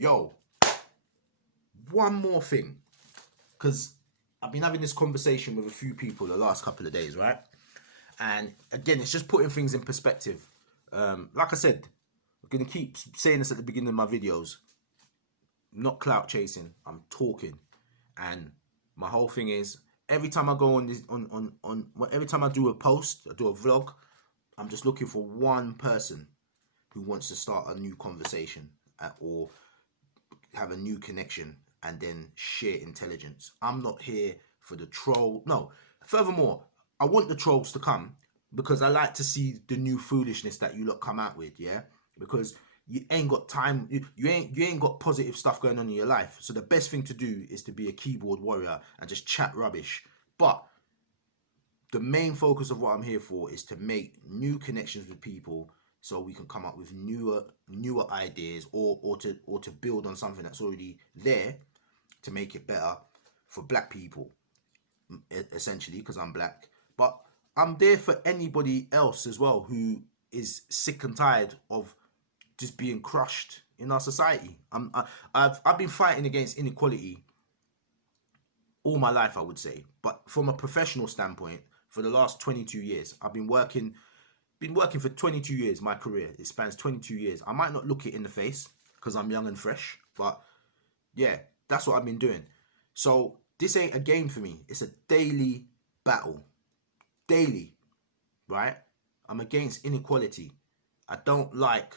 Yo, one more thing, because I've been having this conversation with a few people the last couple of days, right? And again, it's just putting things in perspective. Like I said, I'm going to keep saying this at the beginning of my videos. I'm not clout chasing, I'm talking. And my whole thing is, every time I go on this, every time I do a post, I do a vlog, I'm just looking for one person who wants to start a new conversation or have a new connection and then share intelligence. I'm not here for the troll. No, furthermore, I want the trolls to come because I like to see the new foolishness that you lot come out with, yeah? Because you ain't got time, you ain't got positive stuff going on in your life. So the best thing to do is to be a keyboard warrior and just chat rubbish. But the main focus of what I'm here for is to make new connections with people so we can come up with newer ideas or to build on something that's already there to make it better for black people, essentially, because I'm black. But I'm there for anybody else as well who is sick and tired of just being crushed in our society. I've been fighting against inequality all my life, I would say, but from a professional standpoint, for the last 22 years, I've been working for 22 years. My career, it spans 22 years. I might not look it in the face because I'm young and fresh, but yeah, that's what I've been doing. So this ain't a game for me. It's a daily battle. Daily, right? I'm against inequality. I don't like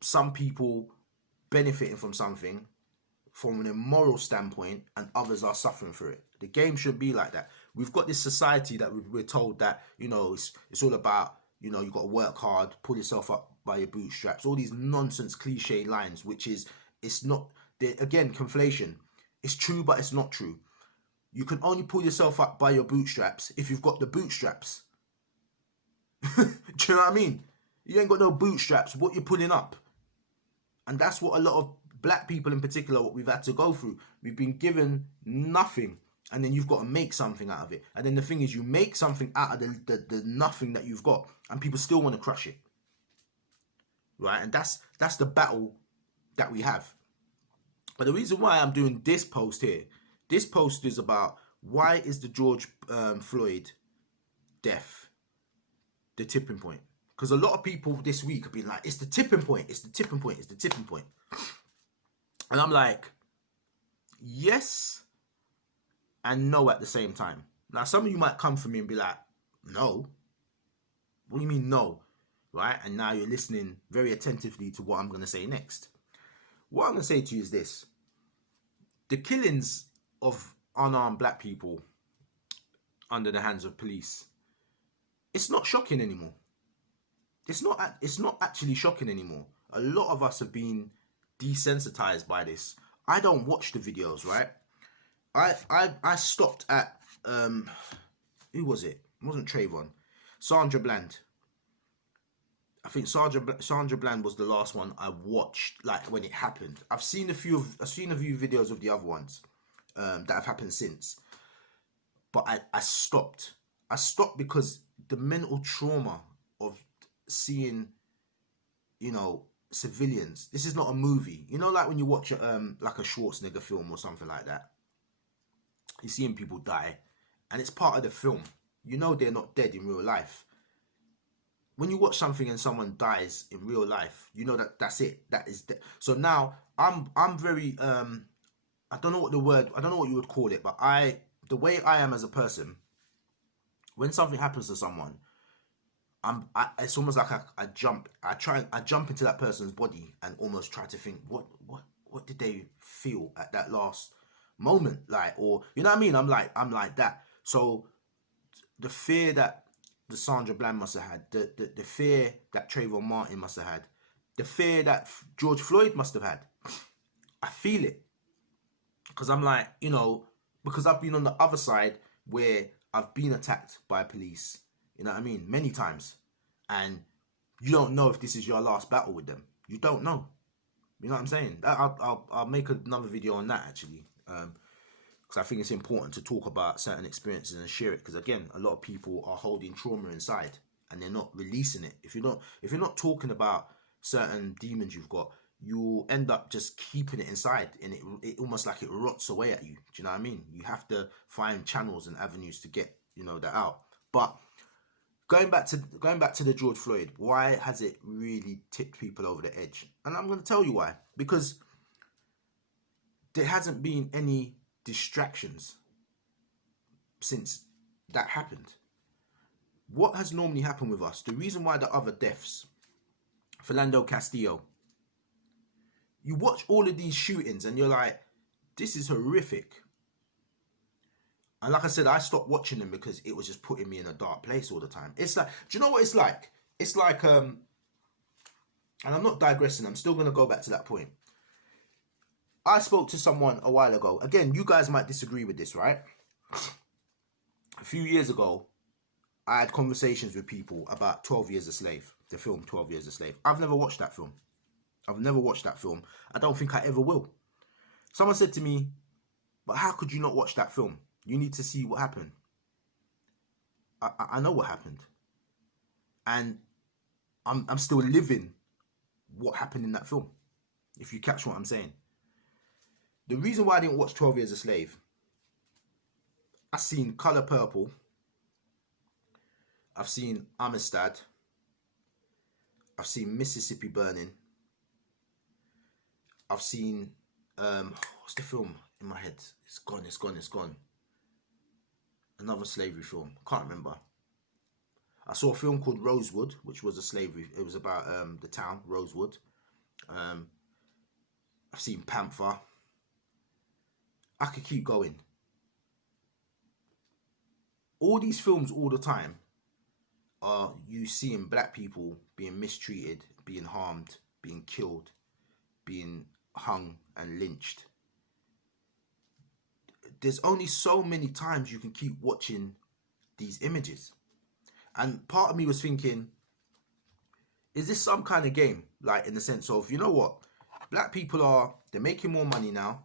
some people benefiting from something from an immoral standpoint and others are suffering for it. The game should be like that. We've got this society that we're told that, you know, it's all about, you know, you got to work hard, pull yourself up by your bootstraps, all these nonsense cliche lines, which is, it's not, again, conflation. It's true, but it's not true. You can only pull yourself up by your bootstraps if you've got the bootstraps. Do you know what I mean? You ain't got no bootstraps, what you're pulling up. And that's what a lot of black people in particular, what we've had to go through. We've been given nothing, and then you've got to make something out of it. And then the thing is, you make something out of the nothing that you've got, and people still want to crush it. Right? And that's the battle that we have. But the reason why I'm doing this post here, this post is about why is the George Floyd death the tipping point? Because a lot of people this week have been like, it's the tipping point, it's the tipping point, it's the tipping point. And I'm like, yes and no at the same time. Now, some of you might come for me and be like, no. What do you mean no? Right? And now you're listening very attentively to what I'm going to say next. What I'm going to say to you is this. The killings of unarmed black people under the hands of police, it's not shocking anymore. It's not actually shocking anymore. A lot of us have been desensitized by this. I don't watch the videos, right? I stopped at who was it? It wasn't Trayvon. Sandra Bland. I think Sandra Bland was the last one I watched, like when it happened. I've seen a few videos of the other ones that have happened since, but I stopped. I stopped because the mental trauma of seeing, you know, civilians. This is not a movie. You know, like when you watch like a Schwarzenegger film or something like that. You're seeing people die, and it's part of the film. You know they're not dead in real life. When you watch something and someone dies in real life, you know that's it. That is dead. So now I'm very I don't know what you would call it, but the way I am as a person, when something happens to someone, it's almost like I jump into that person's body and almost try to think what did they feel at that last moment, like, or you know what I mean? I'm like that. So the fear that the Sandra Bland must have had, the fear that Trayvon Martin must have had, the fear that George Floyd must have had, I feel it. Because I'm like, you know, because I've been on the other side where I've been attacked by police, you know what I mean, many times. And you don't know if this is your last battle with them. You don't know. You know what I'm saying? I'll make another video on that, actually. Because I think it's important to talk about certain experiences and share it. Because again, a lot of people are holding trauma inside and they're not releasing it. If you're not talking about certain demons you've got, you'll end up just keeping it inside, and it almost like it rots away at you. Do you know what I mean? You have to find channels and avenues to get, you know, that out. But going back to the George Floyd, why has it really tipped people over the edge? And I'm going to tell you why. Because there hasn't been any distractions since that happened. What has normally happened with us, the reason why the other deaths, Philando Castillo, you watch all of these shootings and you're like, this is horrific. And like I said, I stopped watching them because it was just putting me in a dark place all the time. It's like, do you know what it's like? It's like, and I'm not digressing, I'm still going to go back to that point. I spoke to someone a while ago. Again, you guys might disagree with this, right? A few years ago, I had conversations with people about 12 Years a Slave, the film 12 Years a Slave. I've never watched that film. I've never watched that film. I don't think I ever will. Someone said to me, but how could you not watch that film? You need to see what happened. I know what happened. And I'm still living what happened in that film, if you catch what I'm saying. The reason why I didn't watch 12 Years a Slave, I've seen Color Purple, I've seen Amistad, I've seen Mississippi Burning, I've seen, what's the film in my head? It's gone. Another slavery film, can't remember. I saw a film called Rosewood, which was a slavery, it was about the town, Rosewood. I've seen Panther. I could keep going. All these films all the time are you seeing black people being mistreated, being harmed, being killed, being hung and lynched. There's only so many times you can keep watching these images. And part of me was thinking, is this some kind of game? Like, in the sense of, you know what? Black people they're making more money now.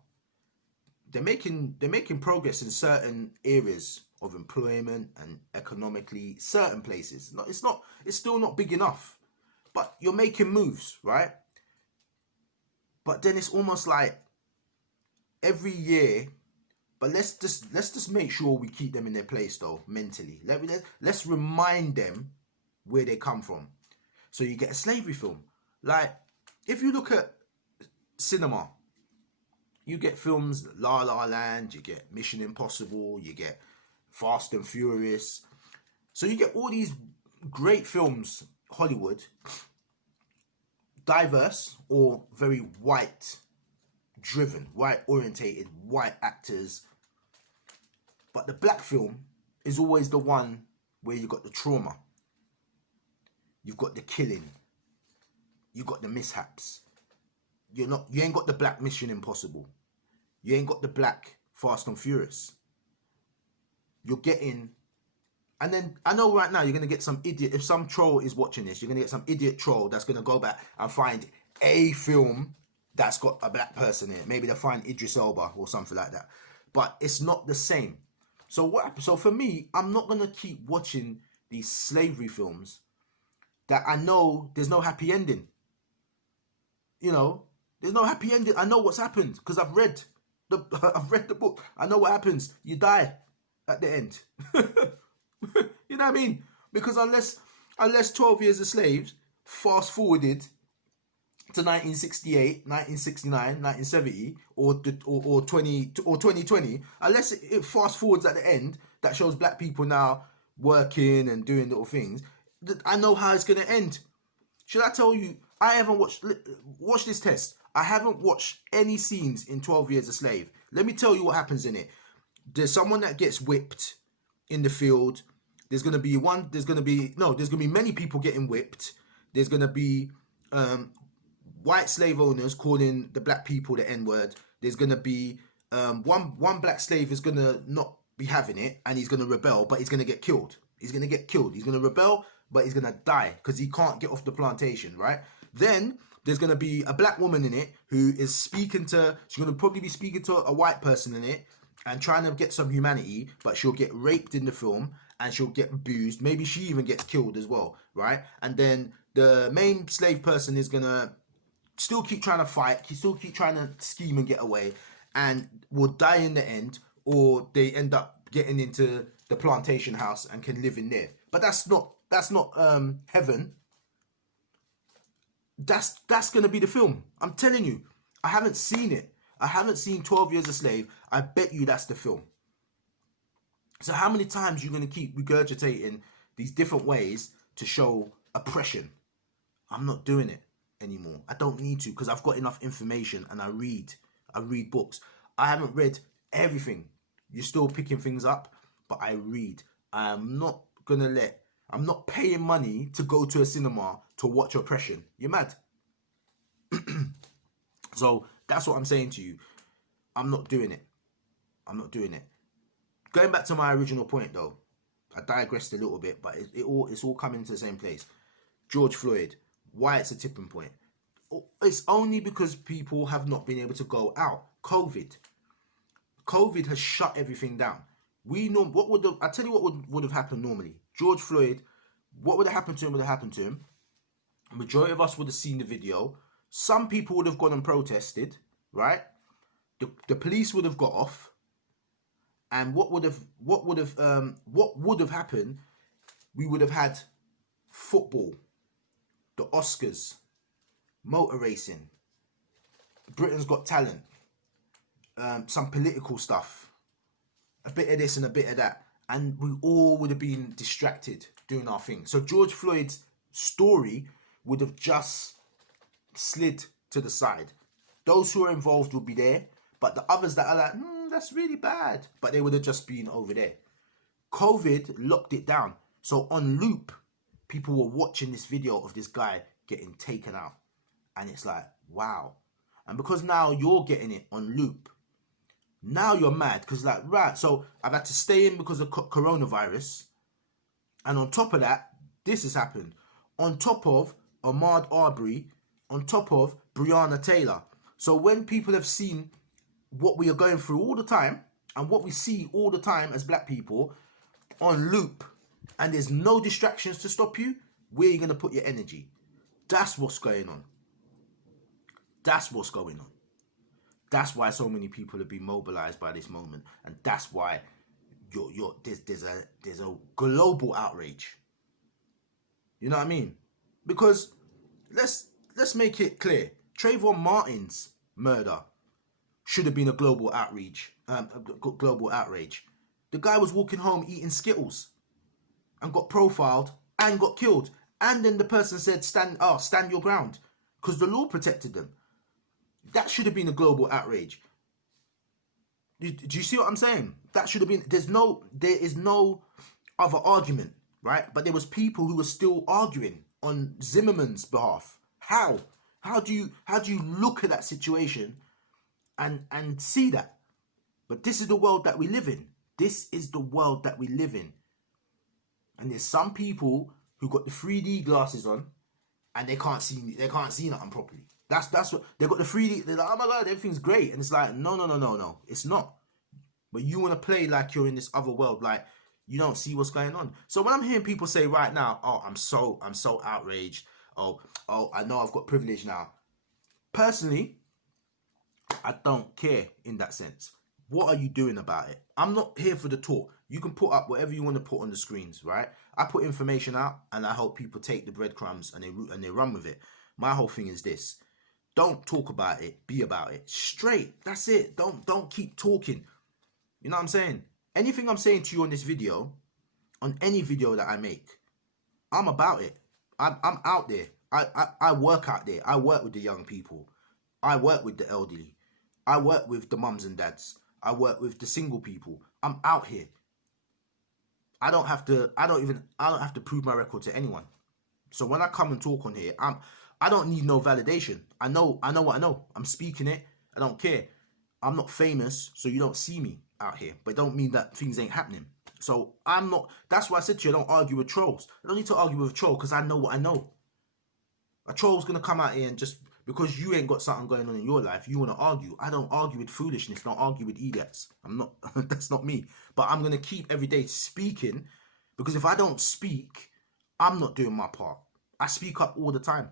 They're making progress in certain areas of employment and economically, certain places. It's still not big enough. But you're making moves, right? But then it's almost like every year, but let's just make sure we keep them in their place though, mentally. Let's remind them where they come from. So you get a slavery film. Like, if you look at cinema, you get films La La Land, you get Mission Impossible, you get Fast and Furious. So you get all these great films, Hollywood, diverse or very white driven, white orientated, white actors. But the black film is always the one where you got the trauma. You've got the killing. You got the mishaps. You ain't got the black Mission Impossible. You ain't got the black Fast and Furious. You're getting, and then I know right now you're gonna get some idiot. If some troll is watching this, you're gonna get some idiot troll that's gonna go back and find a film that's got a black person in it. Maybe they'll find Idris Elba or something like that. But it's not the same. So for me, I'm not gonna keep watching these slavery films that I know there's no happy ending. You know, there's no happy ending. I know what's happened because I've read the book. I know what happens. You die at the end. You know what I mean? Because unless 12 Years a Slave fast forwarded to 1968, 1969, 1970, or 2020, unless it fast forwards at the end that shows black people now working and doing little things, I know how it's gonna end. Should I tell you? I haven't watch this test. I haven't watched any scenes in 12 Years a Slave. Let me tell you what happens in it. There's someone that gets whipped in the field. There's gonna be many people getting whipped. There's gonna be white slave owners calling the black people the N-word. There's gonna be one black slave is gonna not be having it, and he's gonna rebel, but he's gonna get killed. He's gonna get killed. He's gonna rebel, but he's gonna die because he can't get off the plantation, right? Then there's gonna be a black woman in it who is she's gonna probably be speaking to a white person in it and trying to get some humanity, but she'll get raped in the film and she'll get abused. Maybe she even gets killed as well, right? And then the main slave person is gonna still keep trying to fight, still keep trying to scheme and get away, and will die in the end, or they end up getting into the plantation house and can live in there. But that's not heaven. That's gonna be the film. I'm telling you. I haven't seen it. I haven't seen 12 Years a Slave. I bet you that's the film. So how many times are you going to keep regurgitating these different ways to show oppression? I'm not doing it anymore. I don't need to, because I've got enough information, and I read books. I haven't read everything. You're still picking things up, but I read. I'm not paying money to go to a cinema to watch oppression. You're mad. So that's what I'm saying to you. I'm not doing it. I'm not doing it. Going back to my original point, though, I digressed a little bit, but it's all coming to the same place. George Floyd, why it's a tipping point? It's only because people have not been able to go out. COVID has shut everything down. We know I tell you what would have happened normally. George Floyd, what would have happened to him would have happened to him. The majority of us would have seen the video. Some people would have gone and protested, right? The police would have got off. And what would have happened? We would have had football, the Oscars, motor racing, Britain's Got Talent, some political stuff, a bit of this and a bit of that, and we all would have been distracted doing our thing. So George Floyd's story would have just slid to the side. Those who are involved would be there, but the others that are like, that's really bad, but they would have just been over there. COVID locked it down. So on loop, people were watching this video of this guy getting taken out. And it's like, wow. And because now you're getting it on loop, now you're mad. Because like, right, so I've had to stay in because of coronavirus. And on top of that, this has happened. On top of Ahmaud Arbery, on top of Breonna Taylor. So when people have seen what we are going through all the time, and what we see all the time as black people on loop, and there's no distractions to stop you, where are you going to put your energy? That's what's going on. That's what's going on. That's why so many people have been mobilized by this moment, and that's why there's a global outrage. You know what I mean? Because let's make it clear. Trayvon Martin's murder should have been a global outrage. The guy was walking home eating Skittles and got profiled and got killed. And then the person said, stand your ground, because the law protected them. That should have been a global outrage. Do you see what I'm saying? That should have been, there is no other argument, right? But there was people who were still arguing on Zimmerman's behalf. How do you look at that situation and see that? But this is the world that we live in. This is the world that we live in. And there's some people who got the 3D glasses on and they can't see nothing properly. That's what they got, the 3D. They're like, oh my god, everything's great. And it's like, no, it's not. But you want to play like you're in this other world, like you don't see what's going on. So when I'm hearing people say right now, oh, I'm so outraged. Oh, I know I've got privilege now. Personally, I don't care in that sense. What are you doing about it? I'm not here for the talk. You can put up whatever you want to put on the screens, right? I put information out and I hope people take the breadcrumbs and they run with it. My whole thing is this. Don't talk about it, be about it. Straight. That's it. Don't keep talking. You know what I'm saying? Anything I'm saying to you on this video, on any video that I make, I'm about it. I'm out there. I work out there. I work with the young people. I work with the elderly. I work with the mums and dads. I work with the single people. I'm out here. I don't have to prove my record to anyone. So when I come and talk on here, I don't need no validation. I know what I know. I'm speaking it. I don't care. I'm not famous, so you don't see me out here. But it don't mean that things ain't happening. So I'm not. That's why I said to you, I don't argue with trolls. I don't need to argue with a troll because I know what I know. A troll's gonna come out here and just because you ain't got something going on in your life, you want to argue. I don't argue with foolishness. I don't argue with idiots. I'm not. That's not me. But I'm gonna keep every day speaking, because if I don't speak, I'm not doing my part. I speak up all the time.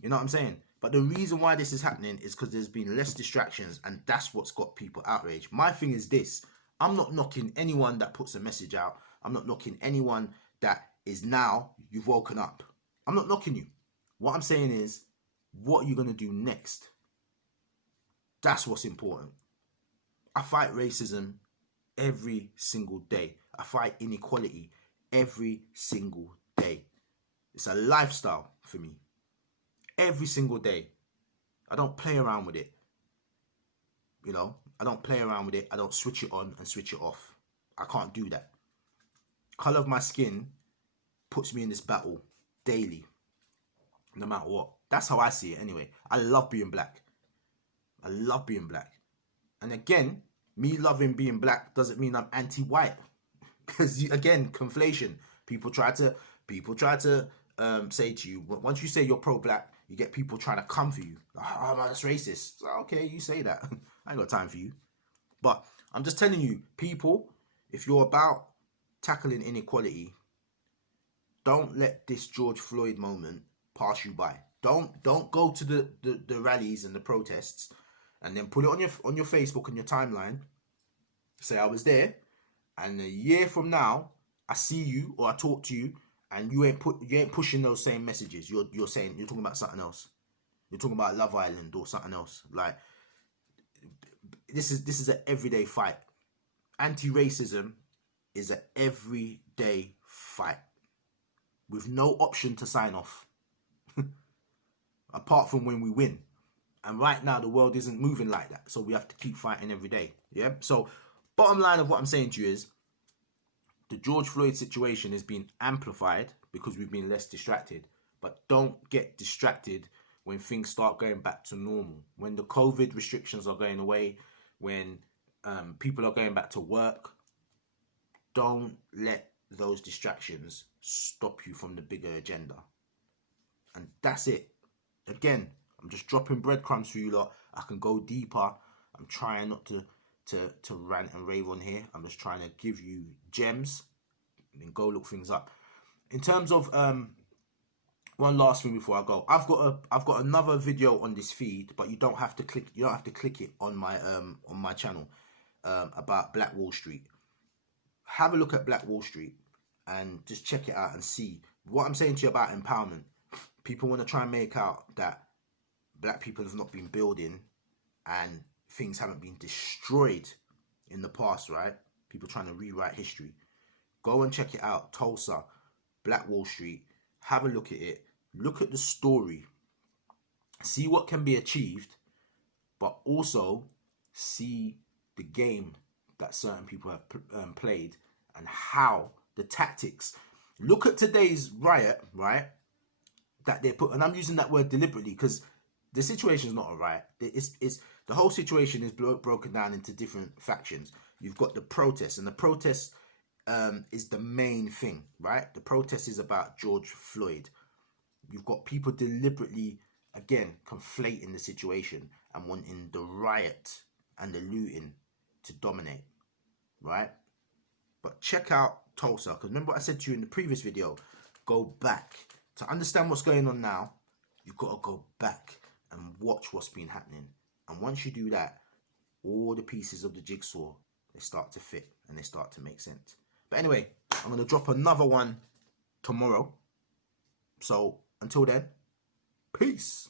You know what I'm saying? But the reason why this is happening is because there's been less distractions, and that's what's got people outraged. My thing is this: I'm not knocking anyone that puts a message out. I'm not knocking anyone that is now you've woken up. I'm not knocking you. What I'm saying is, what are you going to do next? That's what's important. I fight racism every single day. I fight inequality every single day. It's a lifestyle for me. Every single day. I don't play around with it. You know, I don't play around with it. I don't switch it on and switch it off. I can't do that. Color of my skin puts me in this battle daily, no matter what. That's how I see it anyway. I love being black. I love being black. And again, me loving being black doesn't mean I'm anti-white. Because again, conflation. People try to say to you, once you say you're pro-black, you get people trying to come for you. Oh, man, that's racist. Okay, you say that. I ain't got time for you. But I'm just telling you, people, if you're about tackling inequality, don't let this George Floyd moment pass you by. Don't go to the rallies and the protests and then put it on your Facebook and your timeline. Say I was there, and a year from now I see you or I talk to you, and you ain't pushing those same messages. You're saying you're talking about something else. You're talking about Love Island or something else. Like this is an everyday fight. Anti-racism is an everyday fight with no option to sign off apart from when we win. And right now the world isn't moving like that, so we have to keep fighting every day. Yeah. So bottom line of what I'm saying to you is, the George Floyd situation is being amplified because we've been less distracted. But don't get distracted when things start going back to normal. When the COVID restrictions are going away, when people are going back to work, don't let those distractions stop you from the bigger agenda. And that's it. Again, I'm just dropping breadcrumbs for you lot. I can go deeper. I'm trying not to rant and rave on here. I'm just trying to give you gems and then go look things up. In terms of one last thing before I go, I've got another video on this feed, but you don't have to click it on my channel about Black Wall Street. Have a look at Black Wall Street and just check it out and see what I'm saying to you about empowerment. People want to try and make out that black people have not been building and things haven't been destroyed in the past, right? People trying to rewrite history. Go and check it out. Tulsa, Black Wall Street. Have a look at it. Look at the story. See what can be achieved, but also see the game that certain people have played and how the tactics. Look at today's riot, right? That they put, and I'm using that word deliberately because the situation is not a riot. It's the whole situation is broken down into different factions. You've got the protests, and the protest is the main thing, right? The protest is about George Floyd. You've got people deliberately, again, conflating the situation and wanting the riot and the looting to dominate, right? But check out Tulsa, because remember what I said to you in the previous video, go back. To understand what's going on now, you've got to go back and watch what's been happening. And once you do that, all the pieces of the jigsaw, they start to fit and they start to make sense. But anyway, I'm going to drop another one tomorrow. So until then, peace.